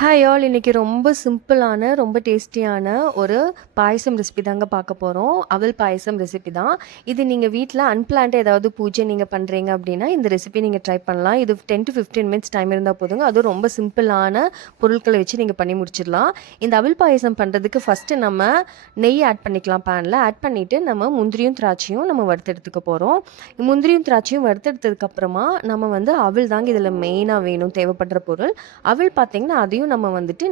Hi all இன்னைக்கு ரொம்ப சிம்பிளான ரொம்ப டேஸ்டியான ஒரு பாயசம் ரெசிபி தாங்க பார்க்க போகிறோம். அவல் பாயசம் ரெசிபி தான் இது. நீங்கள் வீட்டில் அன்பிளான்ட் ஏதாவது பூஜை நீங்கள் பண்ணுறீங்க அப்படின்னா இந்த ரெசிபி நீங்கள் ட்ரை பண்ணலாம். இது 10 to 15 மினிட்ஸ் டைம் இருந்தால் போதுங்க. அதுவும் ரொம்ப சிம்பிளான பொருட்களை வச்சு நீங்கள் பண்ணி முடிச்சிடலாம். இந்த அவல் பாயசம் பண்ணுறதுக்கு ஃபஸ்ட்டு நம்ம நெய் ஆட் பண்ணிக்கலாம். பேனில் ஆட் பண்ணிவிட்டு நம்ம முந்திரியும் திராட்சையும் நம்ம வறுத்தெடுத்துக்க போகிறோம். முந்திரியும் திராட்சையும் வறுத்தெடுத்ததுக்கப்புறமா நம்ம அவல் தாங்க இதில் மெயினாக வேணும், தேவைப்படுற பொருள். அவல் பார்த்தீங்கன்னா அதையும் நம்ம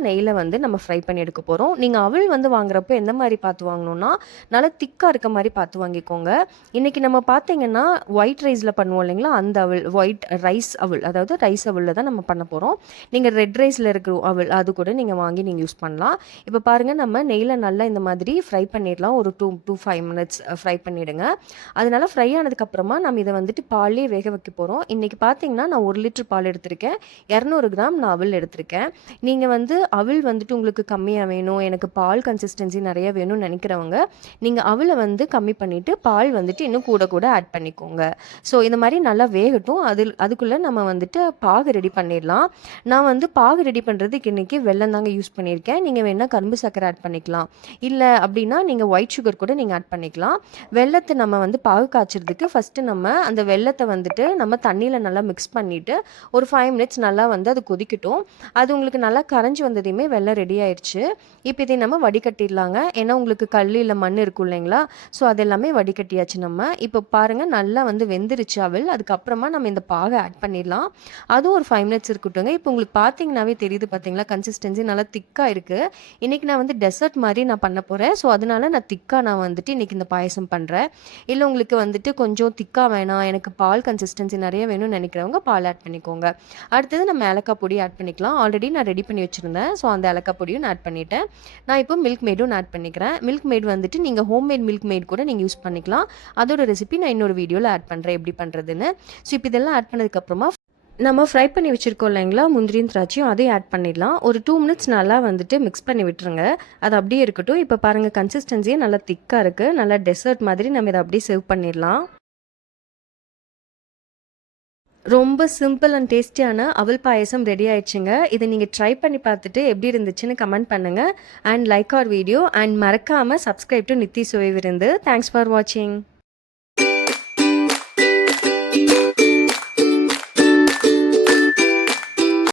நெய்யில் நம்ம ஃப்ரை பண்ணி எடுக்க போகிறோம். நீங்கள் அவல் வாங்குறப்போ எந்த மாதிரி பார்த்து வாங்கணும்னா நல்லா திக்காக இருக்க மாதிரி பார்த்து வாங்கிக்கோங்க. இன்றைக்கி நம்ம பார்த்தீங்கன்னா ஒயிட் ரைஸில் பண்ணுவோம் இல்லைங்களா, அந்த அவல் ஒயிட் ரைஸ் அவல், அதாவது ரைஸ் அவலில் தான் நம்ம பண்ண போகிறோம். நீங்கள் ரெட் ரைஸில் இருக்கிற அவல் அது கூட நீங்கள் வாங்கி நீங்கள் யூஸ் பண்ணலாம். இப்போ பாருங்கள், நம்ம நெய்யில் நல்லா இந்த மாதிரி ஃப்ரை பண்ணிடலாம். ஒரு 2 to 5 மினிட்ஸ் ஃப்ரை பண்ணிவிடுங்க. அதனால் ஃப்ரை ஆனதுக்கப்புறமா நம்ம இதை பால்லே வேக வைக்க போகிறோம். இன்றைக்கி பார்த்தீங்கன்னா நான் 1 லிட்டர் பால் எடுத்திருக்கேன். 200 கிராம் நான் அவல் எடுத்திருக்கேன். நீங்கள் அவல் உங்களுக்கு கம்மியாக வேணும், எனக்கு பால் கன்சிஸ்டன்சி நிறைய வேணும்னு நினைக்கிறவங்க நீங்கள் அவலை கம்மி பண்ணிவிட்டு பால் இன்னும் கூட கூட ஆட் பண்ணிக்கோங்க. ஸோ இந்த மாதிரி நல்லா வேகட்டும். அதுக்குள்ளே நம்ம பாகு ரெடி பண்ணிடலாம். நான் பாகு ரெடி பண்ணுறதுக்கு இன்றைக்கி வெல்லம் தாங்க யூஸ் பண்ணியிருக்கேன். நீங்கள் வேணால் கரும்பு சர்க்கரை ஆட் பண்ணிக்கலாம், இல்லை அப்படின்னா நீங்கள் ஒயிட் சுகர் கூட நீங்கள் ஆட் பண்ணிக்கலாம். வெல்லத்தை நம்ம பாகு காய்ச்சறதுக்கு ஃபஸ்ட்டு நம்ம அந்த வெல்லத்தை நம்ம தண்ணியில் நல்லா மிக்ஸ் பண்ணிவிட்டு ஒரு 5 மினிட்ஸ் நல்லா அது கொதிக்கட்டும். அது உங்களுக்கு நல்லா கரைஞ்சி வந்ததையுமே வெல்லம் ரெடி ஆயிடுச்சு. இப்போ இதை நம்ம வடிகட்டிடலாங்க. ஏன்னா உங்களுக்கு கல் இல்லை மண் இருக்கும் இல்லைங்களா, ஸோ அது எல்லாமே வடிகட்டியாச்சு. நம்ம இப்போ பாருங்கள் நல்லா வெந்துருச்சு அவல். அதுக்கப்புறமா நம்ம இந்த பாகை ஆட் பண்ணிடலாம். அதுவும் ஒரு 5 மினிட்ஸ் இருக்கட்டுங்க. இப்போ உங்களுக்கு பார்த்தீங்கன்னாவே தெரியுது பார்த்தீங்களா, கன்சிஸ்டன்சி நல்லா திக்காக இருக்குது. இன்றைக்கி நான் டெசர்ட் மாதிரி நான் பண்ண போகிறேன். ஸோ அதனால நான் திக்காக நான் இன்றைக்கி இந்த பாயசம் பண்ணுறேன். இல்லை உங்களுக்கு கொஞ்சம் திக்காக வேணாம், எனக்கு பால் கன்சிஸ்டன்சி நிறைய வேணும்னு நினைக்கிறவங்க பால் ஆட் பண்ணிக்கோங்க. அடுத்தது நம்ம ஏலக்காய் பொடி ஆட் பண்ணிக்கலாம். ஆல்ரெடி நான் ரெடி பண்ணி வச்சுருந்தேன். ஸோ அந்த ஏலக்காய் பொடியும் நான் ஆட் பண்ணிட்டேன். நான் இப்போ மில்க் மேடும் ஆட் பண்ணிக்கிறேன். மில்க் மேட் நீங்கள் ஹோம்மேட் மில்க் மேட் கூட நீங்கள் யூஸ் பண்ணிக்கலாம். அதோட ரெசிபி நான் இன்னொரு வீடியோவில் ஆட் பண்ணுறேன் எப்படி பண்ணுறதுன்னு. ஸோ இப்போ இதெல்லாம் ஆட் பண்ணதுக்கப்புறமா நம்ம ஃப்ரை பண்ணி வச்சுருக்கோம் இல்லைங்களா, முந்திரியும் திராட்சையும், அதையும் ஆட் பண்ணிடலாம். ஒரு 2 மினிட்ஸ் நல்லா மிக்ஸ் பண்ணி விட்டுருங்க. அது அப்படியே இருக்கட்டும். இப்போ பாருங்கள், கன்சிஸ்டன்சியே நல்லா திக்காக இருக்குது. நல்லா டெசர்ட் மாதிரி நம்ம இதை அப்படியே சர்வ் பண்ணிடலாம். ரொம்ப சிம்பிள் அண்ட் டேஸ்டியான அவல் பாயசம் ரெடி ஆயிடுச்சுங்க. இதை நீங்கள் ட்ரை பண்ணி பார்த்துட்டு எப்படி இருந்துச்சுன்னு கமெண்ட் பண்ணுங்கள். And like our video and மறக்காமல் சப்ஸ்கிரைப் டு நித்தி சுவை விருந்து. தேங்க்ஸ் ஃபார் வாட்சிங்.